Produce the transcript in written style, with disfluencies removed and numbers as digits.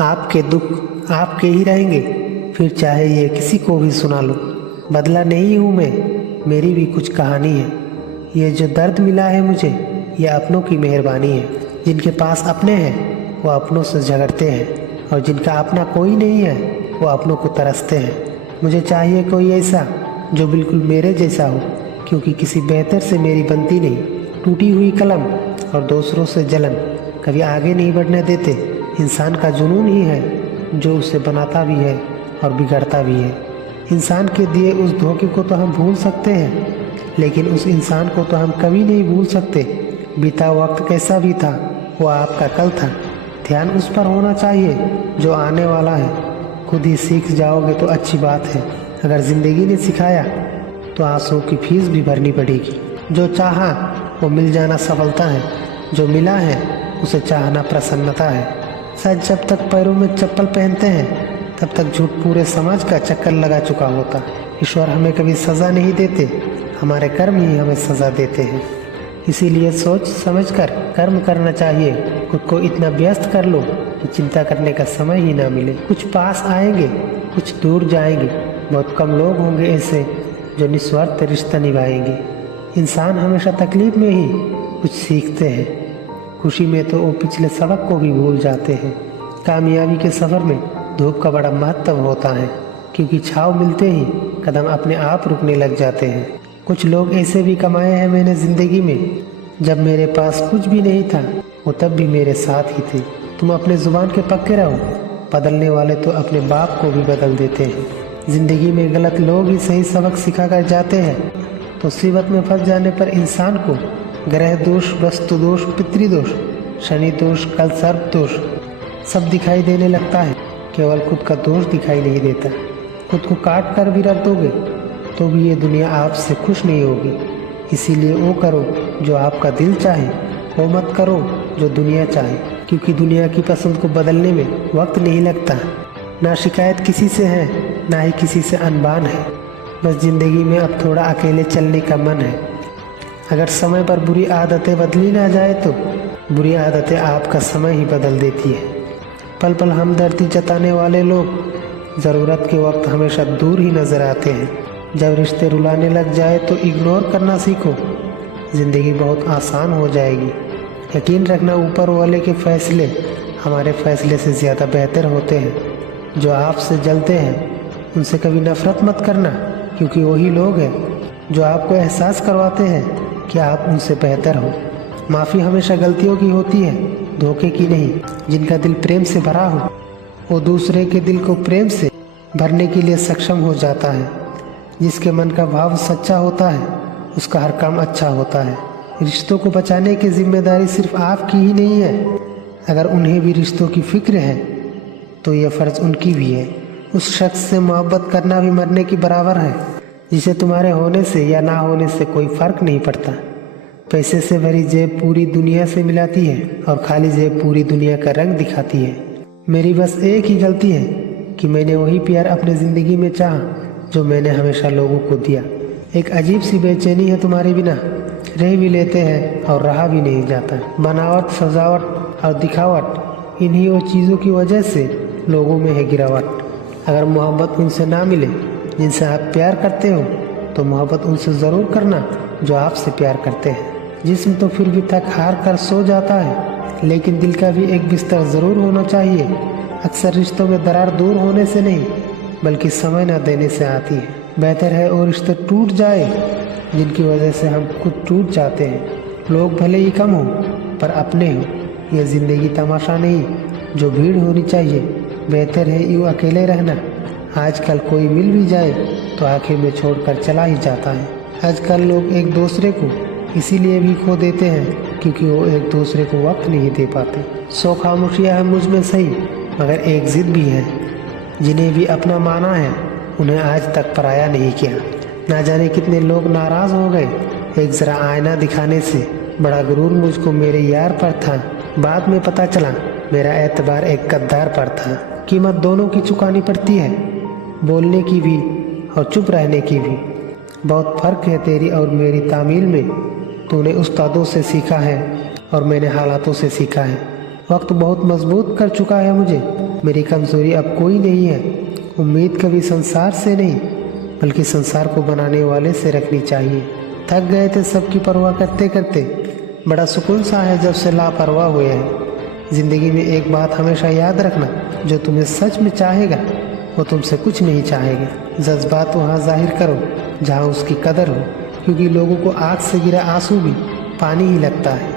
आपके दुख आपके ही रहेंगे, फिर चाहे ये किसी को भी सुना लो। बदला नहीं हूँ मैं, मेरी भी कुछ कहानी है। ये जो दर्द मिला है मुझे, ये अपनों की मेहरबानी है। जिनके पास अपने हैं वो अपनों से झगड़ते हैं, और जिनका अपना कोई नहीं है वो अपनों को तरसते हैं। मुझे चाहिए कोई ऐसा जो बिल्कुल मेरे जैसा हो, क्योंकि किसी बेहतर से मेरी बनती नहीं। टूटी हुई कलम और दूसरों से जलन कभी आगे नहीं बढ़ने देते। इंसान का जुनून ही है जो उसे बनाता भी है और बिगड़ता भी है। इंसान के दिए उस धोखे को तो हम भूल सकते हैं, लेकिन उस इंसान को तो हम कभी नहीं भूल सकते। बीता वक्त कैसा भी था, वो आपका कल था। ध्यान उस पर होना चाहिए जो आने वाला है। खुद ही सीख जाओगे तो अच्छी बात है। अगर ज़िंदगी ने सिखाया तो आंसुओं की फीस भी भरनी पड़ेगी। जो चाहा वो मिल जाना सफलता है, जो मिला है उसे चाहना प्रसन्नता है। शायद जब तक पैरों में चप्पल पहनते हैं तब तक झूठ पूरे समाज का चक्कर लगा चुका होता। ईश्वर हमें कभी सज़ा नहीं देते, हमारे कर्म ही हमें सज़ा देते हैं। इसीलिए सोच समझकर कर्म करना चाहिए। खुद को इतना व्यस्त कर लो कि चिंता करने का समय ही ना मिले। कुछ पास आएंगे, कुछ दूर जाएंगे। बहुत कम लोग होंगे ऐसे जो निस्वार्थ रिश्ता निभाएंगे। इंसान हमेशा तकलीफ में ही कुछ सीखते हैं। खुशी में तो वो पिछले सबक को भी भूल जाते हैं। कामयाबी के सफ़र में धूप का बड़ा महत्व होता है, क्योंकि छाँव मिलते ही कदम अपने आप रुकने लग जाते हैं। कुछ लोग ऐसे भी कमाए हैं मैंने ज़िंदगी में, जब मेरे पास कुछ भी नहीं था वो तब भी मेरे साथ ही थे। तुम अपने ज़ुबान के पक्के रहो, बदलने वाले तो अपने बाप को भी बदल देते हैं। ज़िंदगी में गलत लोग ही सही सबक सिखा कर जाते हैं। मुसीबत में फंस जाने पर इंसान को ग्रह दोष, वस्तु दोष, पितृदोष, शनि दोष, कल सर्प दोष सब दिखाई देने लगता है। केवल खुद का दोष दिखाई नहीं देता। खुद को काट कर भी रख दोगे तो भी ये दुनिया आपसे खुश नहीं होगी। इसीलिए वो करो जो आपका दिल चाहे, वो मत करो जो दुनिया चाहे, क्योंकि दुनिया की पसंद को बदलने में वक्त नहीं लगता। ना शिकायत किसी से है, ना ही किसी से अनबान है। बस ज़िंदगी में अब थोड़ा अकेले चलने का मन है। अगर समय पर बुरी आदतें बदली ना जाए तो बुरी आदतें आपका समय ही बदल देती है। पल पल हमदर्दी जताने वाले लोग ज़रूरत के वक्त हमेशा दूर ही नज़र आते हैं। जब रिश्ते रुलाने लग जाए तो इग्नोर करना सीखो, ज़िंदगी बहुत आसान हो जाएगी। यकीन रखना, ऊपर वाले के फैसले हमारे फैसले से ज़्यादा बेहतर होते हैं। जो आपसे जलते हैं उनसे कभी नफ़रत मत करना, क्योंकि वही लोग हैं जो आपको एहसास करवाते हैं कि आप उनसे बेहतर हो। माफ़ी हमेशा गलतियों की होती है, धोखे की नहीं। जिनका दिल प्रेम से भरा हो वो दूसरे के दिल को प्रेम से भरने के लिए सक्षम हो जाता है। जिसके मन का भाव सच्चा होता है उसका हर काम अच्छा होता है। रिश्तों को बचाने की जिम्मेदारी सिर्फ आपकी ही नहीं है। अगर उन्हें भी रिश्तों की फिक्र है तो यह फ़र्ज़ उनकी भी है। उस शख्स से मोहब्बत करना भी मरने की बराबर है, जिसे तुम्हारे होने से या ना होने से कोई फ़र्क नहीं पड़ता। पैसे से भरी जेब पूरी दुनिया से मिलाती है और खाली जेब पूरी दुनिया का रंग दिखाती है। मेरी बस एक ही गलती है कि मैंने वही प्यार अपनी ज़िंदगी में चाहा जो मैंने हमेशा लोगों को दिया। एक अजीब सी बेचैनी है तुम्हारे बिना, रह भी लेते हैं और रहा भी नहीं जाता। बनावट, सजावट और दिखावट, इन्हीं वो चीज़ों की वजह से लोगों में है गिरावट। अगर मोहब्बत उनसे ना मिले जिनसे आप प्यार करते हो तो मोहब्बत उनसे ज़रूर करना जो आपसे प्यार करते हैं। जिस्म तो फिर भी थक हार कर सो जाता है, लेकिन दिल का भी एक बिस्तर ज़रूर होना चाहिए। अक्सर रिश्तों में दरार दूर होने से नहीं बल्कि समय ना देने से आती है। बेहतर है वो रिश्ते टूट जाए जिनकी वजह से हम खुद टूट जाते हैं। लोग भले ही कम हो पर अपने हो। यह ज़िंदगी तमाशा नहीं जो भीड़ होनी चाहिए। बेहतर है यूँ अकेले रहना। आजकल कोई मिल भी जाए तो आखिर में छोड़कर चला ही जाता है। आजकल लोग एक दूसरे को इसीलिए भी खो देते हैं क्योंकि वो एक दूसरे को वक्त नहीं दे पाते। 100 खामोशियाँ हैं मुझ में सही, मगर एक ज़िद भी है। जिन्हें भी अपना माना है उन्हें आज तक पराया नहीं किया। ना जाने कितने लोग नाराज़ हो गए एक ज़रा आईना दिखाने से। बड़ा गुरूर मुझको मेरे यार पर था, बाद में पता चला मेरा एतबार एक गद्दार पर था। कीमत दोनों की चुकानी पड़ती है, बोलने की भी और चुप रहने की भी। बहुत फ़र्क है तेरी और मेरी तामील में। तूने उस्तादों से सीखा है और मैंने हालातों से सीखा है। वक्त बहुत मजबूत कर चुका है मुझे। मेरी कमजोरी अब कोई नहीं है। उम्मीद कभी संसार से नहीं बल्कि संसार को बनाने वाले से रखनी चाहिए। थक गए थे सबकी परवाह करते करते। बड़ा सुकून सा है जब से लापरवाह हुए हैं। जिंदगी में एक बात हमेशा याद रखना, जो तुम्हें सच में चाहेगा वो तुमसे कुछ नहीं चाहेगा। जज्बात वहाँ जाहिर करो जहाँ उसकी कदर हो, क्योंकि लोगों को आँख से गिरा आंसू भी पानी ही लगता है।